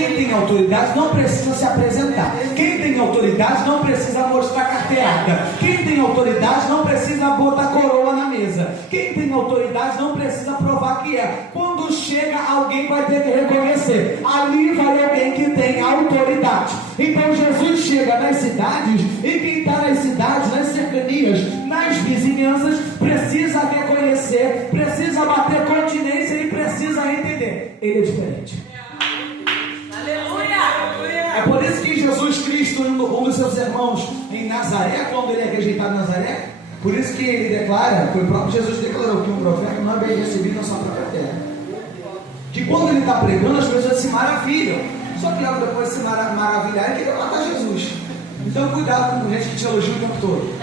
quem tem autoridade não precisa se apresentar. Quem tem autoridade não precisa mostrar carteada. Quem tem autoridade não precisa botar coroa na mesa. Quem tem autoridade não precisa provar que é. Quando chega, alguém vai ter que reconhecer. Ali vai alguém que tem autoridade. Então Jesus chega nas cidades, e quem está nas cidades, nas cercanias, nas vizinhanças, precisa reconhecer, precisa bater continência e precisa entender. Ele é diferente. Aleluia! É por isso que Jesus Cristo, um dos seus irmãos em Nazaré, quando ele é rejeitado em Nazaré, por isso que ele declara, foi o próprio Jesus que declarou que um profeta não é bem recebido na sua própria terra. Que quando ele está pregando, as pessoas se maravilham. Só que logo depois de se maravilhar, ele queria matar Jesus. Então cuidado com gente que te elogia o tempo todo.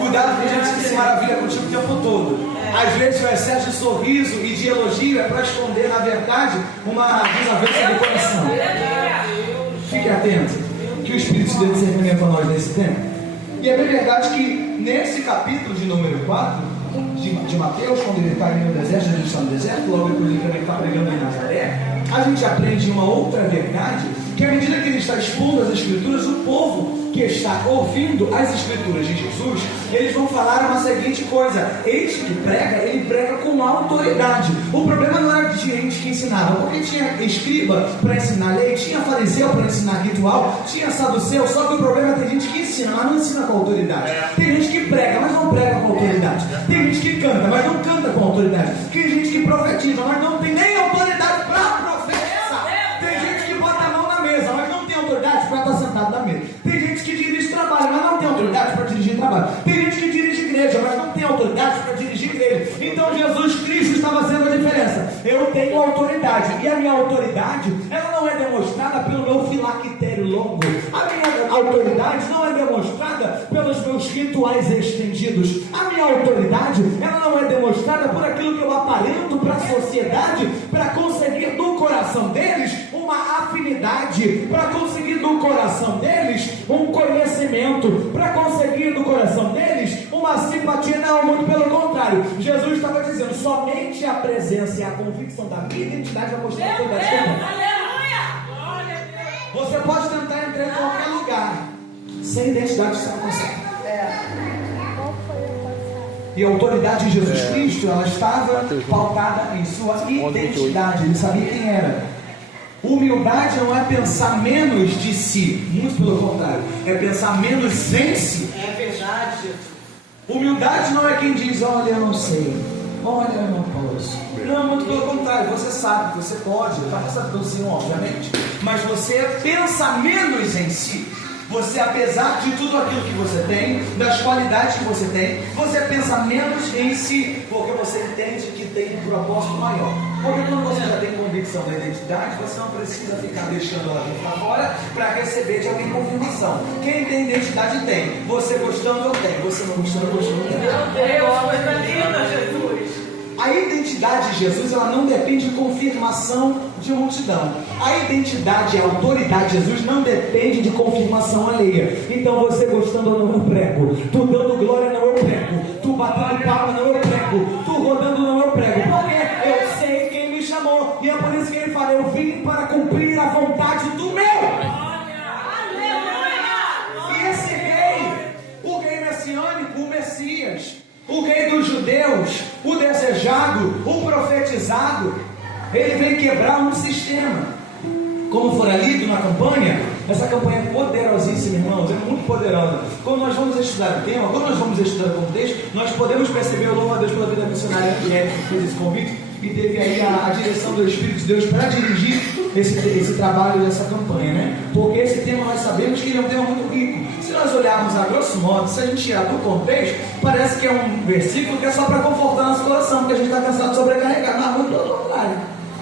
Cuidado com gente que se maravilha contigo o tempo todo. Às vezes o excesso de sorriso e de elogio é para esconder, na verdade, uma desavença do coração. Fique atento, que o Espírito de Deus discernimento para nós nesse tempo. E é bem verdade que nesse capítulo de número 4 de Mateus, quando ele está ali no deserto, Jesus está no deserto, logo depois ele também está pregando em Nazaré, a gente aprende uma outra verdade, que à medida que ele está expondo as Escrituras, o povo que está ouvindo as Escrituras de Jesus, eles vão falar uma seguinte coisa: este que prega, ele prega com autoridade. O problema não era de gente que ensinava, porque tinha escriba para ensinar lei, tinha fariseu para ensinar ritual, tinha saduceu, só que o problema é que tem gente que ensina, mas não ensina com autoridade. Tem gente que prega, mas não prega com autoridade. Tem gente que canta, mas não canta com autoridade. Tem gente que profetiza, mas não tem nem autoridade para profetizar. Tem gente que bota a mão na mesa, mas não tem autoridade para estar sentado na mesa. Tem gente que dirige trabalho, mas não tem autoridade para dirigir trabalho. Tem gente que dirige igreja, mas não tem autoridade para dirigir igreja. Então Jesus Cristo estava fazendo a diferença. Eu tenho autoridade, e a minha autoridade, ela não é demonstrada pelo meu filactério longo. A minha autoridade não é demonstrada pelos meus rituais estendidos. A minha autoridade, ela não é demonstrada por aquilo que eu aparento para a sociedade, para conseguir do coração deles uma afinidade, para conseguir do coração deles um conhecimento, para conseguir do coração deles uma simpatia. Não, muito pelo contrário. Jesus estava dizendo: somente a presença e a convicção da minha identidade vai mostrar a autoridade. Você pode tentar entrar em qualquer lugar, sem identidade você não consegue. E a autoridade de Jesus Cristo, ela estava pautada em sua identidade. Ele sabia quem era. Humildade não é pensar menos de si, muito pelo contrário, é pensar menos em si. É verdade. Humildade não é quem diz: olha, eu não sei, olha, eu não posso. Não, muito pelo contrário, você sabe, você pode, vai passar pelo sim, obviamente, mas você pensa menos em si. Você, apesar de tudo aquilo que você tem, das qualidades que você tem, você pensa menos em si, porque você entende que tem um propósito maior. Porque quando você já tem convicção da identidade, você não precisa ficar deixando ela vir para fora para receber de alguém confirmação. Quem tem identidade tem. Você gostando, eu tenho. Você não gostando, eu tenho. Meu Deus, coisa linda, Jesus! A identidade de Jesus, ela não depende de confirmação de multidão. A identidade e a autoridade de Jesus não depende de confirmação alheia. Então você gostando ou não, eu prego. Tu dando glória, não, eu prego. Tu batendo palma, não, eu prego. Tu rodando, não, eu prego. Porque eu sei quem me chamou. E é por isso que ele fala: eu vim para cumprir a vontade do meu. E esse rei, o rei messiânico, o Messias, o rei dos judeus, o desejado, o profetizado, ele vem quebrar um sistema. Como fora lido na campanha, essa campanha é poderosíssima, irmãos, é muito poderosa. Quando nós vamos estudar o tema, quando nós vamos estudar o contexto, nós podemos perceber, eu louvo a Deus pela vida missionária Angélica, que fez esse convite e teve aí a direção do Espírito de Deus para dirigir esse trabalho dessa campanha, né? Porque esse tema nós sabemos que ele é um tema muito rico. Se nós olharmos a grosso modo, se a gente tirar do contexto, parece que é um versículo que é só para confortar nosso coração, porque a gente está cansado de sobrecarregar, mas muito pelo contrário.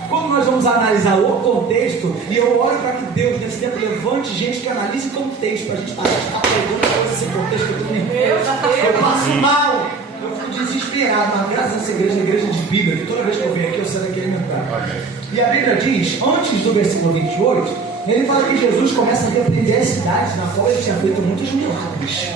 Quando nós vamos analisar o contexto, e eu oro para que Deus nesse tempo levante gente que analise contexto, para a gente estar pegando coisas sem contexto, que eu estou nervoso, eu passo mal, eu fico desesperado. Mas graças a essa igreja, a igreja de Bíblia, que toda vez que eu venho aqui eu saio daqui alimentar. E a Bíblia diz, antes do versículo 28, ele fala que Jesus começa a repreender as cidades na qual ele tinha feito muitos milagres.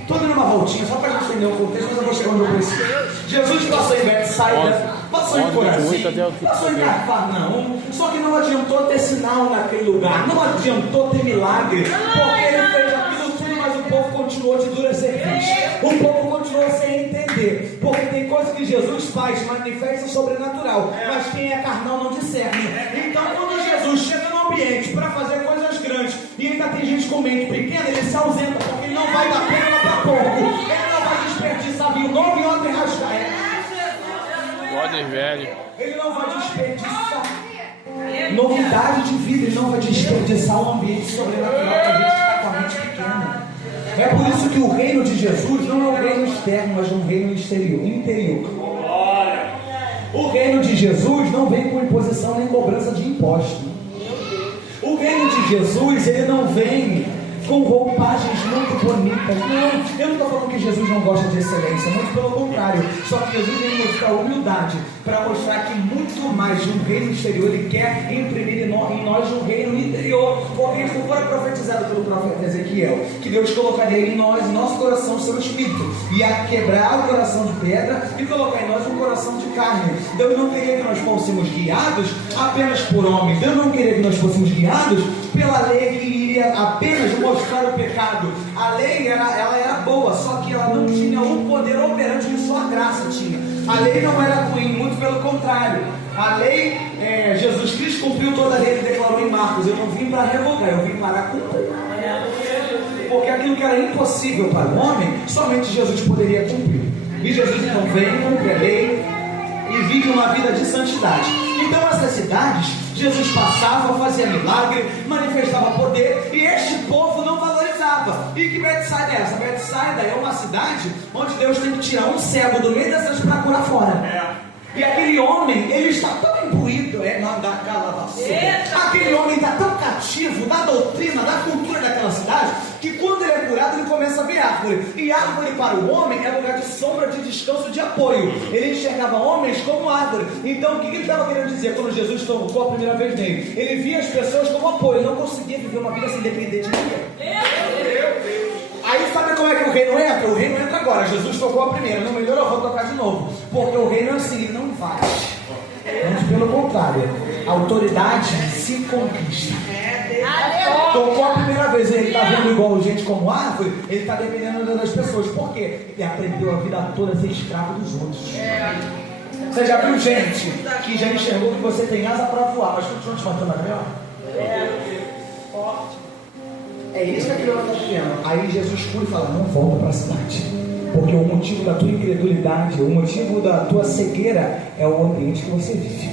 Estou dando uma voltinha só para a gente entender o contexto, mas eu vou chegar onde eu preciso. Jesus passou em Betsaida, passou em Corazim, passou em Cafarnaum, só que não adiantou adiantou ter sinal naquele lugar, não adiantou ter milagre, porque ele fez aquilo tudo, mas o povo continuou de dura serviço. O povo continuou sem entender, porque tem coisa que Jesus faz, manifesta sobrenatural, mas quem é carnal não discerne. Então, quando Jesus chega no ambiente para fazer coisas grandes e ainda tem gente com mente pequena, ele se ausenta, porque ele não vai dar pena para pouco, ele não vai desperdiçar vinho novo e ontem rasgar. Ele não vai desperdiçar novidade de vida, ele não vai desperdiçar um ambiente sobrenatural para a gente que está com a mente pequena. É por isso que o reino de Jesus não é um reino externo, mas um reino interior. O reino de Jesus não vem com imposição nem cobrança de imposto. O reino de Jesus, ele não vem com roupagens muito bonitas. Não, eu não estou falando que Jesus não gosta de excelência, muito pelo contrário. Só que Jesus vem mostrar humildade para mostrar que muito mais de um reino exterior ele quer imprimir em nós um reino interior. Porque isso foi profetizado pelo profeta Ezequiel, que Deus colocaria em nós, em nosso coração, o seu espírito, ia quebrar o coração de pedra e colocar em nós um coração de carne. Deus não queria que nós fôssemos guiados apenas por homens. Deus não queria que nós fôssemos guiados pela lei que iria apenas mostrar o pecado. A lei ela era boa, só que ela não tinha o poder operante que só a graça tinha. A lei não era ruim, muito pelo contrário. A lei, Jesus Cristo cumpriu toda a lei, ele declarou em Marcos: eu não vim para revogar, eu vim para cumprir. Porque aquilo que era impossível para o homem, somente Jesus poderia cumprir. E Jesus então vem, cumpre a lei e vive uma vida de santidade. Então essas cidades, Jesus passava, fazia milagre, manifestava poder, e este povo não valorizava. E que Betsaida é essa? Betsaida é uma cidade onde Deus tem que tirar um cego do meio dessas para curar fora. E aquele homem, ele está tão imbuído, aquele homem está tão cativo da doutrina, da cultura daquela cidade, que quando ele é curado, ele começa a ver árvore. E árvore para o homem é lugar de sombra, de descanso, de apoio. Ele enxergava homens como árvore. Então o que ele estava querendo dizer quando Jesus tocou a primeira vez nele? Ele via as pessoas como apoio, ele não conseguia viver uma vida sem depender de ninguém. Aí sabe como é que o reino entra? O reino entra agora. Jesus tocou a primeira, não melhorou, vou tocar de novo. Porque o reino é assim, ele não invade. Antes pelo contrário, a autoridade se conquista. Tocou a primeira vez, ele está vendo igual gente como árvore, ele está dependendo das pessoas. Por quê? Ele aprendeu a vida toda a ser escravo dos outros. Você já viu gente que já enxergou que você tem asa para voar, mas continua te matando a melhor? É isso que aquele homem está dizendo. Aí Jesus cura e fala: não volta para a cidade, porque o motivo da tua incredulidade, o motivo da tua cegueira é o ambiente que você vive.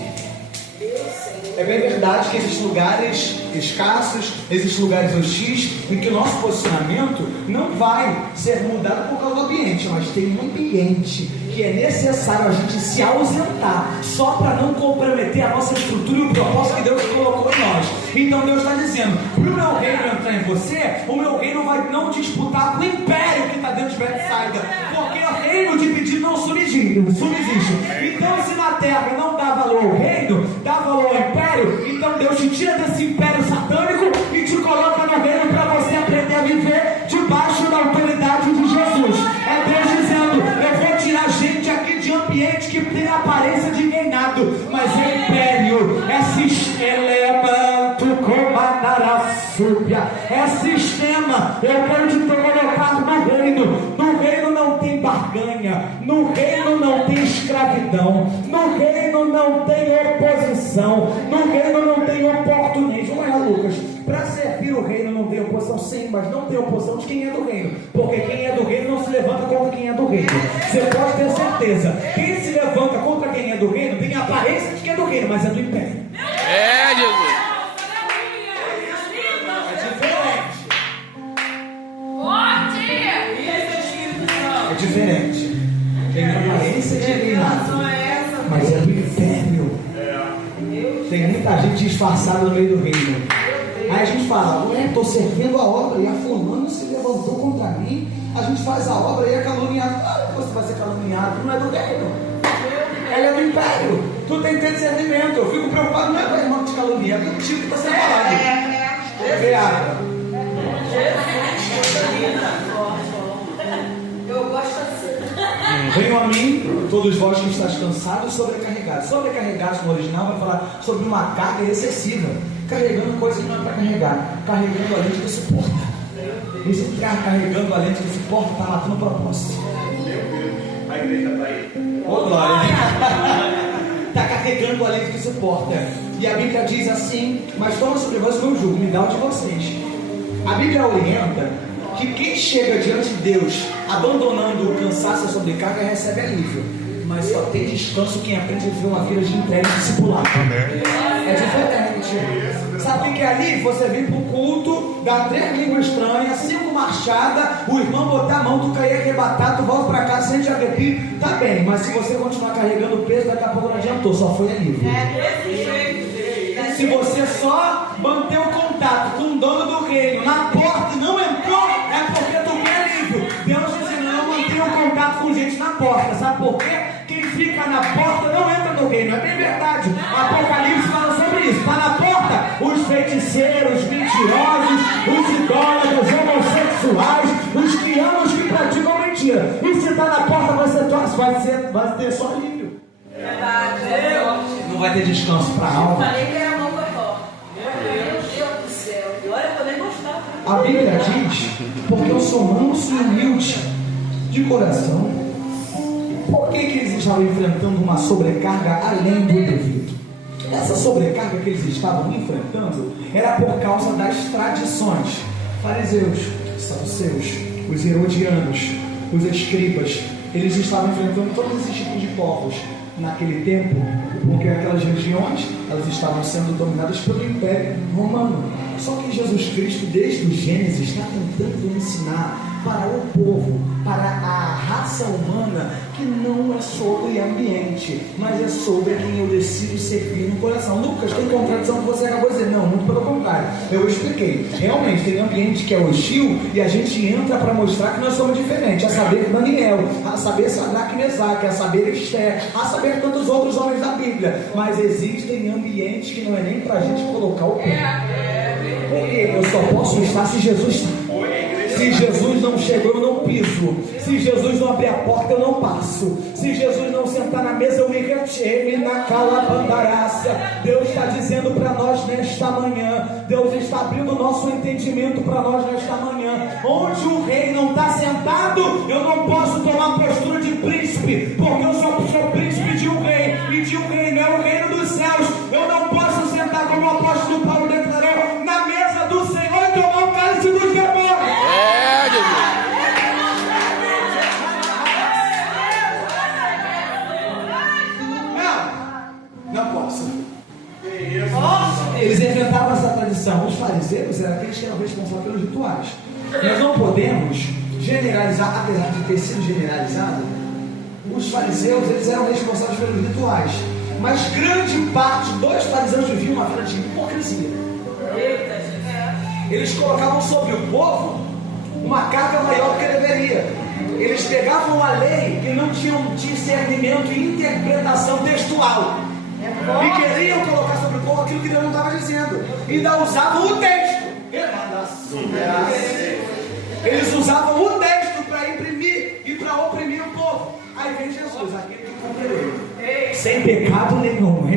É bem verdade que existem lugares escassos, existem lugares hostis, em que o nosso posicionamento não vai ser mudado por causa do ambiente, mas tem um ambiente que é necessário a gente se ausentar, só para não comprometer a nossa estrutura e o propósito que Deus colocou em nós. Então Deus está dizendo: para o meu reino entrar em você, o meu reino vai não disputar com o império que está dentro de Betsaida, porque o reino dividido não subsiste. Então se na terra não dá valor ao reino, dá valor ao império, então Deus te tira desse império satânico e te coloca no reino para você aprender a viver debaixo da autoridade de Jesus. É Deus dizendo: eu vou tirar gente aqui de ambiente que tem a aparência de reinado, mas é império, é sistema, é sistema. Eu quero te ter colocado no reino. No reino não tem barganha, no reino não tem escravidão, no reino não tem oposição, no reino não tem oportunismo. Olha, Lucas, para servir o reino não tem oposição, sim, mas não tem oposição de quem é do reino, porque quem é do reino não se levanta contra quem é do reino. Você pode ter certeza, quem se levanta contra quem é do reino tem a aparência de quem é do reino, mas é do império. É, Jesus. É diferente. Tem a aparência de reinado, mas é do império. Tem muita gente disfarçada no meio do reino. Aí a gente fala: ué, estou servindo a obra e a fulano se levantou contra mim. A gente faz a obra e é caluniado. Claro que você vai ser caluniado, não é do reino. Ela é do império. Tu tem que ter discernimento. Eu fico preocupado, não é com a irmã que te calunia, é contigo que está sendo falado. Obrigado. Eu gosto assim. Venham a mim, todos vós que estáis cansados e sobrecarregados. Sobrecarregados no original vai falar sobre uma carga excessiva, carregando coisa que não é para carregar, carregando a lente que suporta. Esse carregando a lente que suporta está matando o propósito. A igreja está aí. Ô glória! Está carregando a lente que suporta. E a Bíblia diz assim: mas toma sobre vós o meu jugo, me dá o de vocês. A Bíblia orienta que quem chega diante de Deus abandonando o cansaço e a sobrecarga recebe alívio, mas só tem descanso quem aprende a viver uma vida de entrega e discipulado. É diferente. Sabe o que é alívio? Você vir para o culto, dar 3 línguas estranhas, 5 marchadas, o irmão botar a mão, tu cair arrebatar, tu volta para casa, sente arrepio, tá bem, mas se você continuar carregando o peso, daqui a pouco não adiantou, só foi alívio. Se você só manter o contato com o dono do reino na porta e não entrou, é porque tu quer alívio. Deus dizendo: não mantenha o contato com gente na porta. Sabe por quê? Quem fica na porta não entra no reino. É bem verdade. Apocalipse fala sobre isso. Está na porta os feiticeiros, os mentirosos, os idólatras, os homossexuais, os que amam, os que praticam mentira. E se está na porta, vai ter só alívio. Não vai ter descanso para a alma. A Bíblia diz: porque eu sou manso e humilde de coração. Por que eles estavam enfrentando uma sobrecarga além do devido? Essa sobrecarga que eles estavam enfrentando era por causa das tradições. Fariseus, saduceus, os herodianos, os escribas, eles estavam enfrentando todos esses tipos de povos naquele tempo, porque aquelas regiões elas estavam sendo dominadas pelo Império Romano. Só que Jesus Cristo, desde o Gênesis, está tentando ensinar para o povo, para a raça humana, que não é sobre ambiente, mas é sobre quem eu decido servir no coração. Lucas, tem contradição que você acabou de dizer? Não, muito pelo contrário. Eu expliquei. Realmente tem ambiente que é hostil e a gente entra para mostrar que nós somos diferentes. A saber Daniel, a saber Sadraque e Mesaque, a saber Esther, a saber tantos outros homens da Bíblia. Mas existem ambientes que não é nem para a gente colocar o pé. Porque eu só posso estar se Jesus está. Se Jesus não chegou, eu não piso. Se Jesus não abrir a porta, eu não passo. Se Jesus não sentar na mesa, eu me retiro na calabandaraça. Deus está dizendo para nós nesta manhã. Deus está abrindo o nosso entendimento para nós nesta manhã. Onde o rei não está sentado, eu não posso tomar postura de príncipe, porque eu sou príncipe de um rei, e de um reino é o reino dos céus. Eu não posso sentar como o apóstolo Paulo declarou na mesa do Senhor e tomar o cálice dos demônios. Não posso. Eles enfrentavam essa tradição. Os fariseus eram aqueles que eram responsáveis pelos rituais. Nós não podemos generalizar, apesar de ter sido generalizado. Os fariseus, eles eram responsáveis pelos rituais, mas grande parte dos fariseus viviam uma vida de hipocrisia. Eles colocavam sobre o povo uma carga maior do que deveria. Eles pegavam a lei e não tinham discernimento e interpretação textual, e queriam colocar sobre o povo aquilo que Deus não estava dizendo. E ainda usavam o texto. Eles usavam o texto para imprimir e para oprimir o povo. Aí vem Jesus, aquele que cumpriu sem pecado nenhum,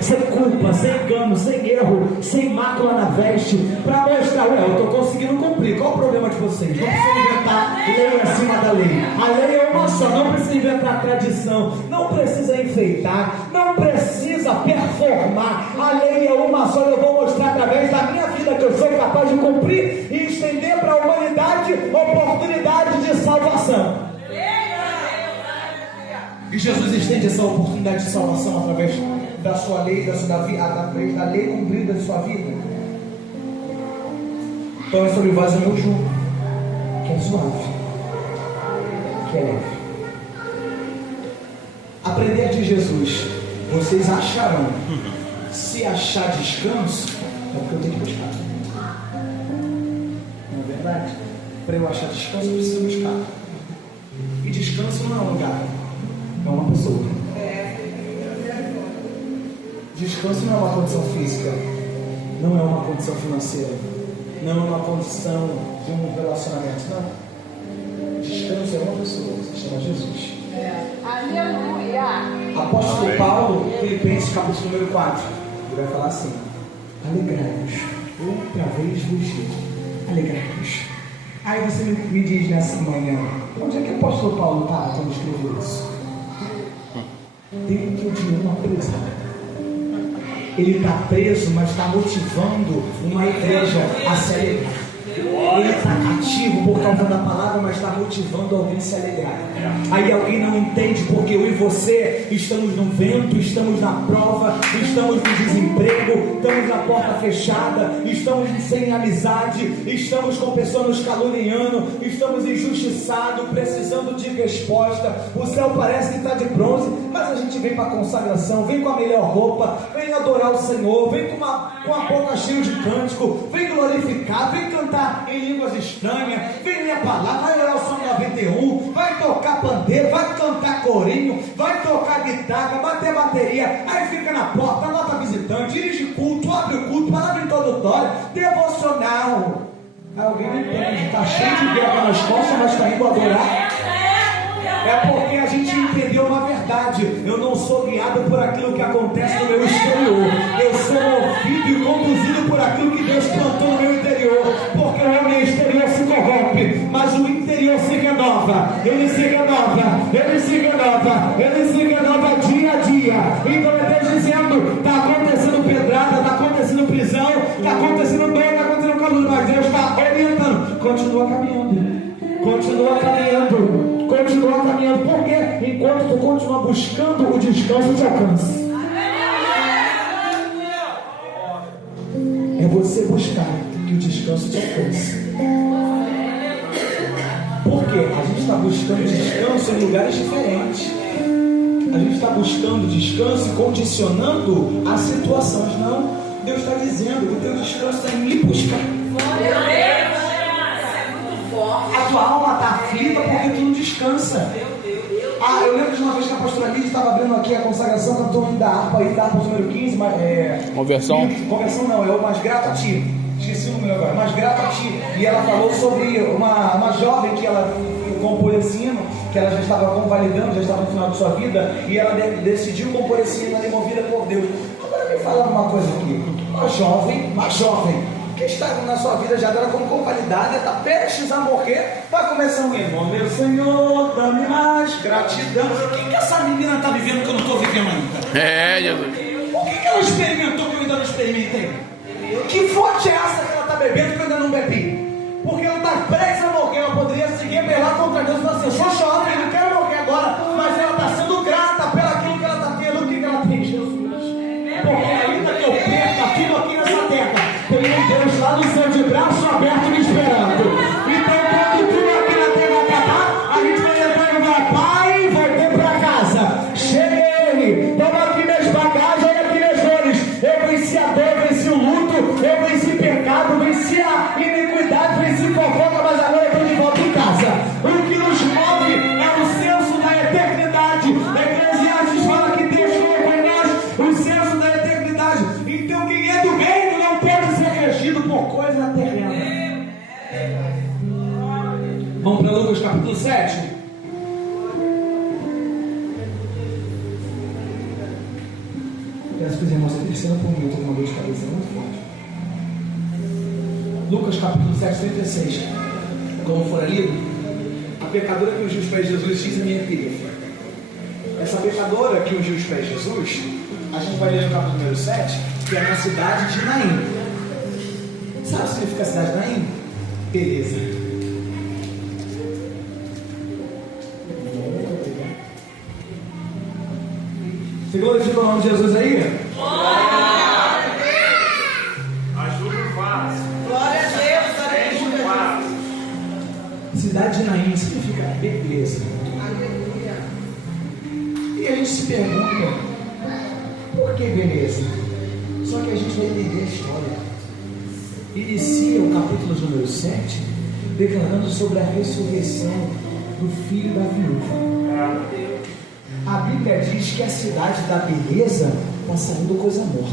sem culpa, sem engano, sem erro, sem mácula na veste, para mostrar: eu estou conseguindo cumprir. Qual o problema de vocês? Não precisa inventar lei acima da lei. A lei é uma só, não precisa inventar tradição, não precisa enfeitar, não precisa performar. A lei é uma só, eu vou mostrar através da minha vida que eu sou capaz de cumprir e estender para a humanidade oportunidade de salvação. E Jesus estende essa oportunidade de salvação através da sua lei, através da lei cumprida de sua vida. Então é sobre vós o meu jugo, que é suave, que é leve. Aprender de Jesus, vocês acharão. Se achar descanso, é porque eu tenho que buscar. Não é verdade? Para eu achar descanso, eu preciso buscar. E descanso não é um lugar, é uma pessoa. Descanso não é uma condição física, não é uma condição financeira, não é uma condição de um relacionamento, não. Descanso é uma pessoa, se chama Jesus. Aleluia. Apóstolo Paulo, Filipenses capítulo número 4, ele vai falar assim: alegrai-vos, outra vez vos digo, alegrai-vos. Aí você me diz nessa manhã, onde é que o apóstolo Paulo estava quando escreveu isso? Dentro de uma prisão. Ele está preso, mas está motivando uma igreja a se alegrar. Ele está cativo por causa da palavra, mas está motivando alguém a se alegrar. Aí alguém não entende porque eu e você estamos no vento, estamos na prova, estamos no desemprego, estamos na porta fechada, estamos sem amizade, estamos com pessoas nos caluniando, estamos injustiçados, precisando de resposta. O céu parece que está de bronze, mas a gente vem para a consagração, vem com a melhor roupa, vem adorar o Senhor, vem com a boca cheia de cântico, vem glorificar, vem cantar em línguas estranhas, vem ler a palavra, vai orar o Salmo 91, vai tocar pandeiro, vai cantar corinho, vai tocar guitarra, bater bateria, aí fica na porta, anota visitante, dirige culto, abre o culto, palavra introdutória, devocional. Aí alguém não entende, está cheio de guerra nas costas, mas está indo adorar. É porque a gente entendeu uma verdade: eu não sou guiado por aquilo que acontece no meu exterior, eu sou movido e conduzido por aquilo que Deus plantou no meu interior, porque o homem exterior se corrompe, mas o interior se renova, ele se renova, ele se renova, ele se renova dia a dia. Então é Deus dizendo: está acontecendo pedrada, está acontecendo prisão, está acontecendo dor, está acontecendo calor, mas Deus está orientando, continua caminhando. Continua caminhando, continua caminhando, porque enquanto tu continua buscando, o descanso te alcança. É você buscar que o descanso te alcance. Por quê? A gente está buscando descanso em lugares diferentes. A gente está buscando descanso e condicionando as situações. Não, Deus está dizendo que o teu descanso é em me buscar. A tua alma está aflita porque tu não descansa. Eu lembro de uma vez que a pastora Lídia estava abrindo aqui a consagração, cantou da harpa aí, da harpa número 15, Conversão? Conversão não, é o Mais Grato a Ti. Esqueci o número agora, Mais Grato a Ti. E ela falou sobre uma jovem que ela compôs esse hino, que ela já estava convalidando, já estava no final de sua vida, e ela decidiu compor esse hino ali, movida por Deus. Agora me fala uma coisa aqui: uma jovem que está na sua vida já dela como convalidada, está prestes a morrer, vai começar um hino: meu Senhor, dá-me mais gratidão. O que essa menina está vivendo que eu não estou vivendo ainda? É, Jesus. O que ela experimentou que eu ainda não experimentei? Que fonte é essa que ela está bebendo que eu ainda não bebi? Porque ela está prestes a morrer, ela poderia se rebelar contra Deus e falar assim: eu sou jovem, eu não quero morrer agora, mas ela está sendo grata pelaquilo que ela está tendo. O que ela tem, Jesus? Porque ainda que eu perca tudo aqui nessa terra, tem um Deus lá no céu de braço aberto me esperando. Então, quando tudo aqui na terra acabar, a gente vai entrar e vai: Pai, voltei para casa, cheguei, toma aqui minhas bagagens, olha aqui minhas dores. Eu venci a dor, venci o luto, eu venci o pecado, venci a iniquidade, venci fofoca, mas agora eu estou de volta em casa. O que nos move é o senso da eternidade. Eclesiastes fala que Deus colocou em nós o senso da eternidade. Então, quem é do reino não pode ser regido por coisa terrena. Vamos para Lucas capítulo 7. Peço que os irmãos intercedam por mim, eu estou com uma dor de cabeça muito forte. Lucas capítulo 7, 36. Como for lido, a pecadora que ungiu os pés de Jesus diz a minha epígrafe. Essa pecadora que ungiu os pés de Jesus, a gente vai ler no capítulo número 7, que é na cidade de Naim. Sabe o que significa a cidade de Naim? Beleza. Você glorifica o nome de Jesus aí? Ajuda o vaso. Glória a Deus. Enche o vaso. Cidade de Naim significa beleza. Aleluia. E a gente se pergunta: por que beleza? Só que a gente vai entender a história. Inicia o capítulo número 7 declarando sobre a ressurreição do filho da viúva. A Bíblia diz que a cidade da beleza está saindo coisa morta.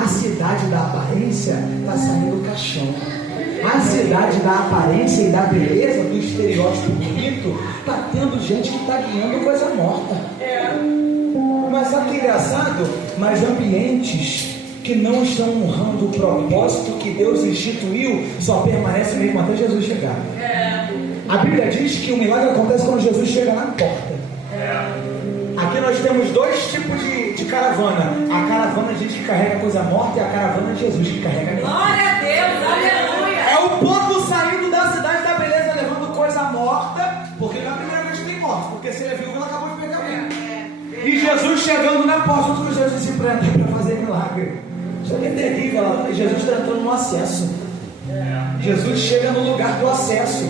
A cidade da aparência está saindo caixão. A cidade da aparência e da beleza, do estereótipo bonito, está tendo gente que está guiando coisa morta. Mas sabe que é engraçado? Mas ambientes que não estão honrando o propósito que Deus instituiu só permanecem mesmo até Jesus chegar. A Bíblia diz que o milagre acontece quando Jesus chega na porta. Aqui nós temos dois tipos de caravana. A caravana de gente que carrega coisa morta e a caravana de Jesus que carrega milagre. Glória a Deus, aleluia. É o povo saindo da cidade da beleza levando coisa morta, porque não é a primeira vez que tem morte, porque se ele é viúvo, ela acabou de pegar mesmo. E Jesus chegando na porta, outros Jesus se prendem para fazer milagre. Isso aqui é terrível. Jesus está entrando no acesso. Jesus chega no lugar do acesso.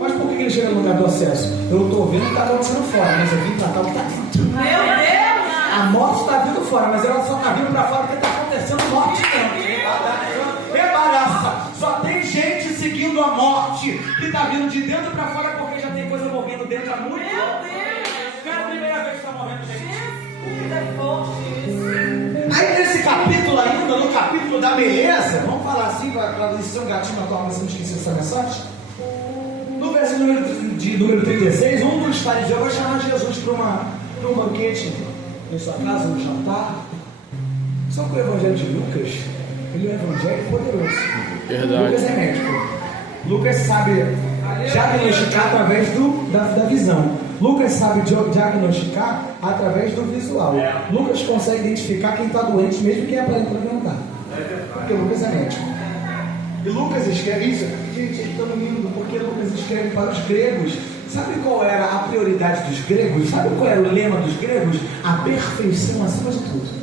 Mas por que ele chega no lugar do acesso? Eu estou vendo o que está acontecendo fora, mas eu vim para cá o que está dentro. Meu Deus! A morte está vindo fora, mas ela só está vindo para fora porque está acontecendo morte dentro. Rebaraça. Só tem gente seguindo a morte que está vindo de dentro para fora porque já tem coisa morrendo dentro há muito tempo. Não é a primeira vez que está morrendo gente. Aí nesse capítulo ainda, no capítulo da beleza, vamos falar assim para ser um gatinho na tua alma, você não esquecer essa mensagem? No verso de número 36, um dos fariseus vai chamar Jesus para um banquete em sua casa, um jantar. Só que o evangelho de Lucas, ele é um evangelho poderoso. Verdade. Lucas é médico. Lucas sabe diagnosticar através da visão. Lucas sabe diagnosticar através do visual. Lucas consegue identificar quem está doente, mesmo quem aparenta não está. Porque Lucas é médico. E Lucas escreve isso. Gente, ele está no lindo, porque Lucas escreve para os gregos. Sabe qual era a prioridade dos gregos? Sabe qual era o lema dos gregos? A perfeição acima de tudo.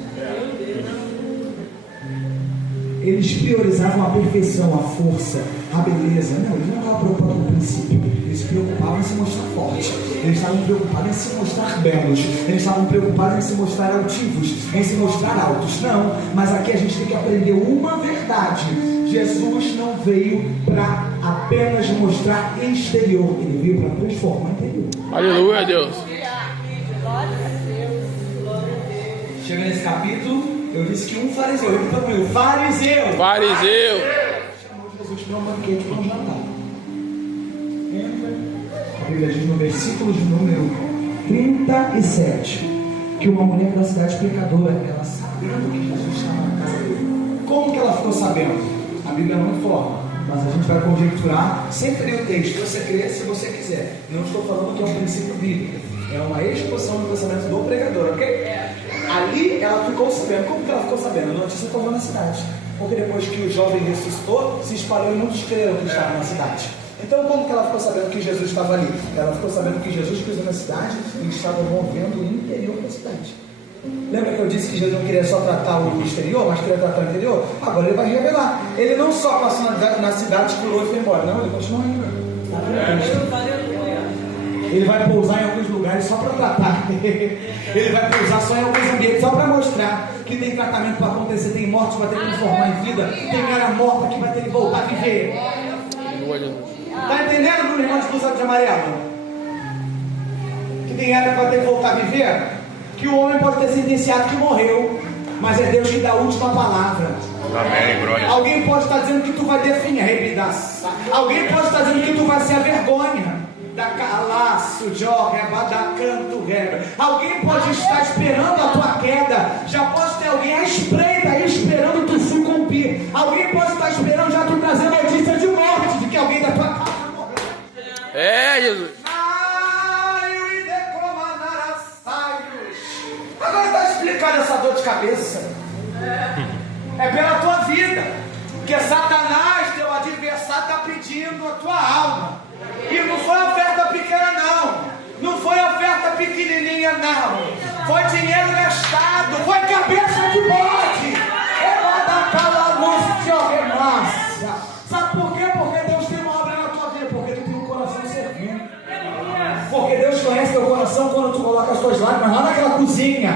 Eles priorizavam a perfeição, a força, a beleza. Não, eles não estavam preocupados com o princípio. Eles se preocupavam em se mostrar forte. Eles estavam preocupados em se mostrar belos. Eles estavam preocupados em se mostrar altivos, em se mostrar altos. Não, mas aqui a gente tem que aprender uma verdade. Jesus não veio para apenas mostrar exterior. Ele veio para transformar interior. Aleluia, Deus. Chega nesse capítulo. Eu disse que um fariseu, ele está comigo, fariseu! Chamou Jesus para um banquete, para um jantar. Entra. A Bíblia diz no versículo de número 37 que uma mulher da cidade pecadora, ela sabendo que Jesus estava na casa dele. Como que ela ficou sabendo? A Bíblia não informa, mas a gente vai conjecturar sem ferir o texto. Você crê se você quiser. Não estou falando que é um princípio bíblico, é uma exposição do pensamento do pregador, ok? Ali ela ficou sabendo. Como que ela ficou sabendo? A notícia correu na cidade. Porque depois que o jovem ressuscitou, se espalhou e muitos creram que estava na cidade. Então como que ela ficou sabendo que Jesus estava ali? Ela ficou sabendo que Jesus pisou na cidade e estava movendo o interior da cidade. Lembra que eu disse que Jesus não queria só tratar o exterior, mas queria tratar o interior? Agora ele vai revelar. Ele não só passou na cidade, pulou e foi embora. Não, ele continua indo. Ele vai pousar em alguns lugares só para tratar. Ele vai pousar só em alguns ambientes só para mostrar que tem tratamento para acontecer. Tem morte que vai ter que transformar em vida. Tem área morta que vai ter que voltar a viver. Está entendendo, meu irmão de blusa de amarelo? Que tem área que vai ter que voltar a viver. Que o homem pode ter sentenciado que morreu, mas é Deus que dá a última palavra. Amém, glória. Alguém pode estar dizendo que tu vai definir. Alguém pode estar dizendo que tu vai ser a vergonha. Da calaço, jorreba, da canto, reba. Alguém pode estar esperando a tua queda. Já pode ter alguém à espreita aí esperando tu sucumbir. Alguém pode estar esperando já tu trazer notícia de morte, de que alguém da tua casa morreu. É, Jesus. Agora está explicando essa dor de cabeça. É pela tua vida. Porque Satanás, teu adversário, está pedindo a tua alma. E não foi oferta pequena não. Não foi oferta pequenininha não. Foi dinheiro gastado. Foi cabeça de bode. Ela dá cala luz de ordenança. Sabe por quê? Porque Deus tem uma obra na tua vida. Porque tu tem um coração servindo. Porque Deus conhece teu coração quando tu coloca as tuas lágrimas lá naquela cozinha.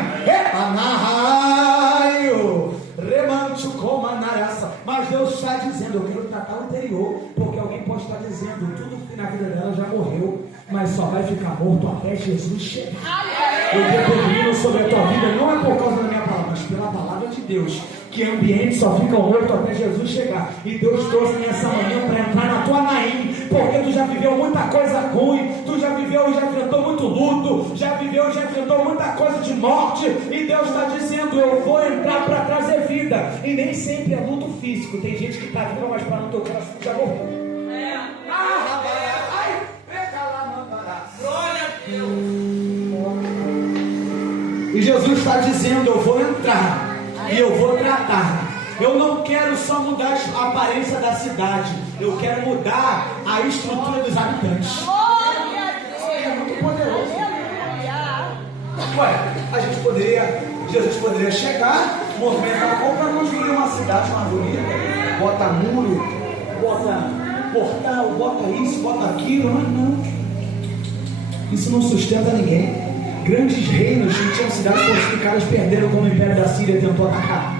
Mas Deus está dizendo, eu quero tratar o interior. Porque alguém pode estar dizendo, tudo que na vida dela já morreu, mas só vai ficar morto até Jesus chegar. Eu determino sobre a tua vida, não é por causa da minha palavra, mas pela palavra de Deus. Deus, que ambientes só ficam mortos até Jesus chegar. E Deus trouxe nessa manhã para entrar na tua Naim, porque tu já viveu muita coisa ruim, tu já viveu e já enfrentou muito luto, já viveu e já enfrentou muita coisa de morte, e Deus está dizendo: eu vou entrar para trazer vida. E nem sempre é luto físico, tem gente que está viva, mas para no teu coração já morreu. Glória a Deus. E Jesus está dizendo: eu vou entrar e eu vou tratar. Eu não quero só mudar a aparência da cidade, eu quero mudar a estrutura dos habitantes. É muito poderoso. Ué, Jesus poderia chegar, movimentar a mão para construir uma cidade mais bonita, bota muro, bota portal, bota isso, bota aquilo, mas não. Isso não sustenta ninguém. Grandes reinos que tinham cidades fortificadas perderam quando o Império da Síria tentou atacar.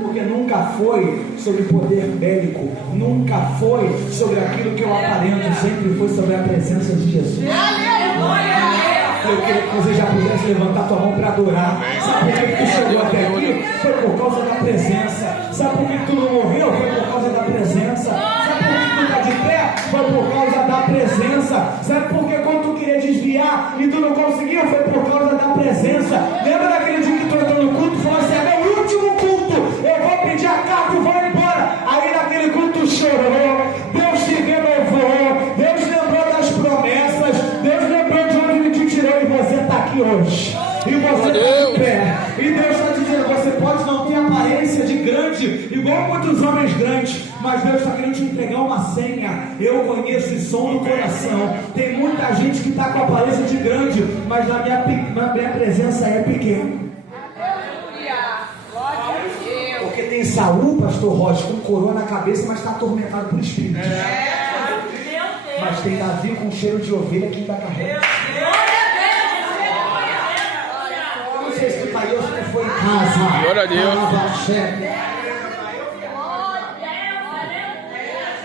Porque nunca foi sobre poder bélico, nunca foi sobre aquilo que eu aparento, sempre foi sobre a presença de Jesus. Eu queria que você já pudesse levantar tua mão para adorar. Sabe por que tu chegou até aqui? Foi por causa da presença. Sabe por que tu não morreu? Foi por causa da presença. Sabe por que tu está de pé? Foi por causa da presença. Sabe por que quando tu queria desviar e tu não conseguiu? Foi por causa da presença. Lembra daquele dia que tu entrou no culto e falou assim: é meu último culto, eu vou pedir a carta e vou embora. Aí naquele culto tu chorou, Deus te renovou, Deus lembrou das promessas, Deus lembrou de onde Ele te tirou, e você está aqui hoje. E você está de pé. E Deus está dizendo: você pode não ter aparência de grande, igual muitos homens grandes, mas Deus está querendo te entregar uma senha. Eu conheço o som do coração. Tem muita gente que está com a aparência de grande, mas na minha presença é pequena. Porque tem Saul, pastor Rocha, com coroa na cabeça, mas está atormentado por espírito. Mas tem Davi com cheiro de ovelha que ainda carrega. Eu não sei se tu caiu ou se tu foi em casa. Glória a Deus.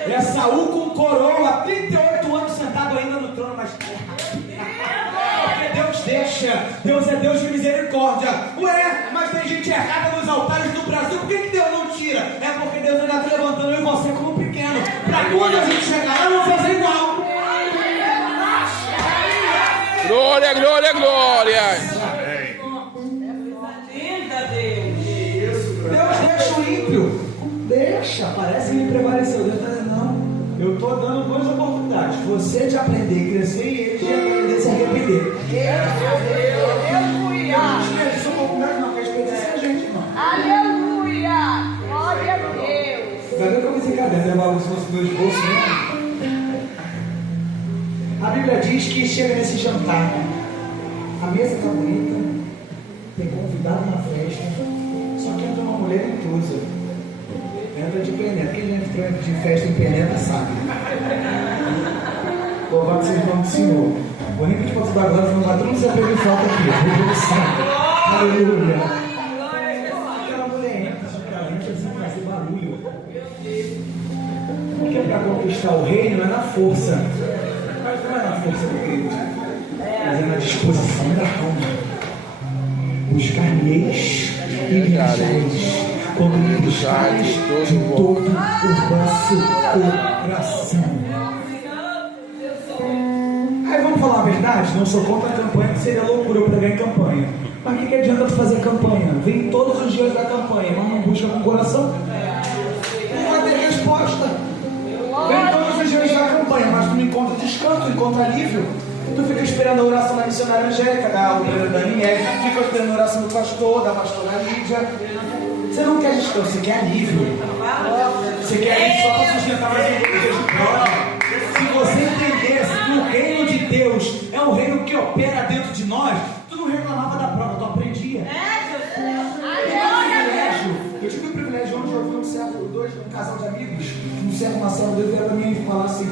É Saul com coroa, 38 anos sentado ainda no trono, mas porque Deus deixa. Deus é Deus de misericórdia. Ué, mas tem gente errada nos altares do Brasil. Por que Deus não tira? É porque Deus ainda está levantando eu e você como pequeno, para quando a gente chegar lá não fazer igual. Glória, glória, glória. Deus deixa o ímpio. Deixa, parece que ele prevaleceu. Deus está dizendo: não, eu estou dando duas oportunidades. Você de aprender e crescer, e ele de aprender e se arrepender. Aleluia. Não desperdiça oportunidade, não. Quer desperdiçar a gente, irmão. Aleluia. Glória a Deus. Vai ver como esse caderno é maluco se fosse dois bolsos, né? A Bíblia diz que chega nesse jantar, a mesa está bonita, tem convidado na festa, só que entra uma mulher intrusa, entra de penetra. Quem já entrou de festa em penetra sabe. Louvado seja o nome do Senhor. Vou nem pedir para tu dar glória, senão vai todo mundo se aprender falta aqui. Aleluia. Aquela mulher entra sem fazer barulho. Porque para conquistar o reino não é na força. Não é na força do querido, mas é na disposição da alma. Buscar-me-eis e me achareis, quando me buscares de todo o vosso coração. Aí vamos falar a verdade? Não sou contra a campanha, que seria loucura eu pregar em campanha. Mas o que adianta tu fazer campanha? Vem todos os dias da campanha, mas não busca com o coração? Não vai ter resposta. Vem todos os dias da campanha, mas tu não encontra descanso, não encontra alívio. Tu fica esperando a oração da missionária Angélica, da obreira Daniel, fica esperando a oração do pastor, da pastora Lídia. Você não quer descanso, você quer alívio. Você quer alívio só para sustentar mais um pouco de prova. Se você entendesse que o reino de Deus é um reino que opera dentro de nós, tu não reclamava da prova, tu aprendia. Eu tive o privilégio ontem de ouvir um casal de amigos, um servo Marcelo Deus veio para mim falar assim: